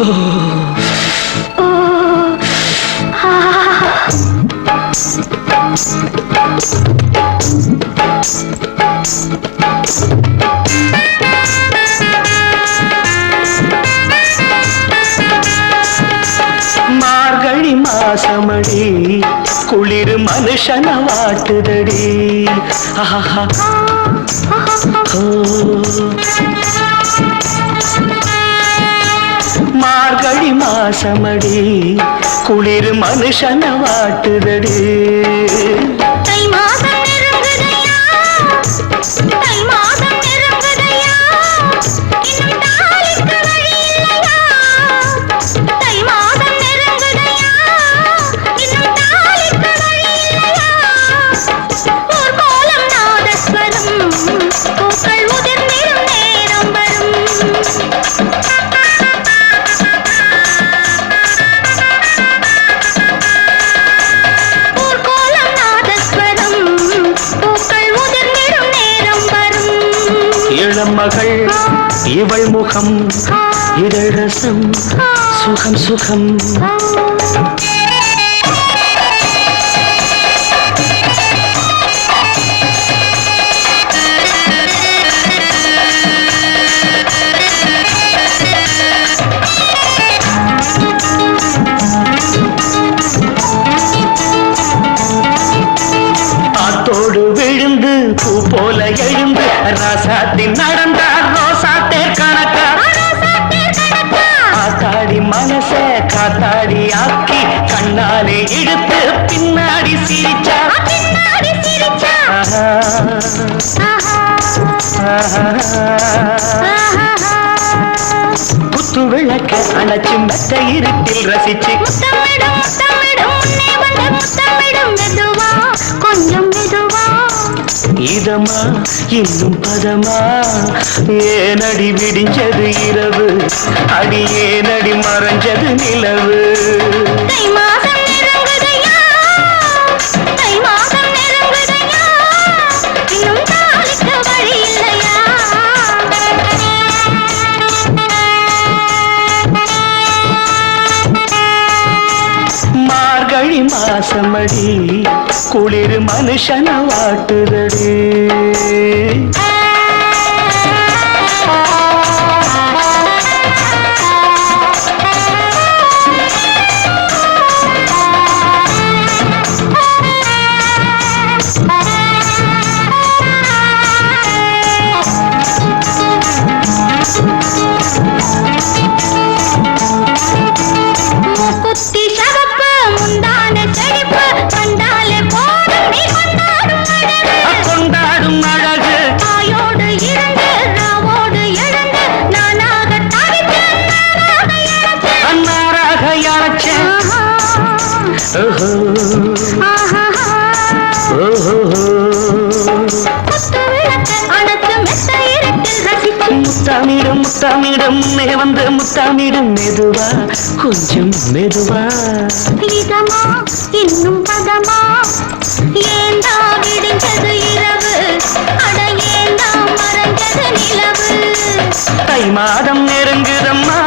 மார்கழி மாசமடி குளிர் மனுஷன வாட்டுதடி. ஆஹா. மார்கழி மாசமடி குளிர் மனுஷன வாட்டுதடி. மகள் இவள் முகம் இதழ் ரசம் சுகம் சுகம் வந்து முத்தமிடும் மெதுவா கொஞ்சம் மெதுவா. இதமா இன்னும் பதமா? ஏனடி விடிஞ்சது இரவு? அடி ஏனடி மறைஞ்சது நிலவு? மார்கழி மாசமடி குளிர் மனுஷன வாட்டுதடி. முத்தாமிடும் முத்தாமிடும் முன்னே வந்து முத்தாமிடும் மெதுவா கொஞ்சம் மெதுவா. இதமா இன்னும் பதமா ஏந்தா விடிஞ்சது இரவு அட ஏந்தா மறைஞ்சது நிலவு தை மாதம் நெருங்குதம்மா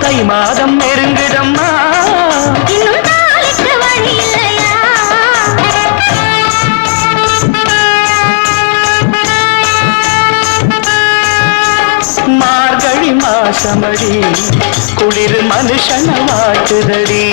தை மாதம் நெருங்குதம் மார்கழி மாசமடி குளிர் மனுஷன வாட்டுதடி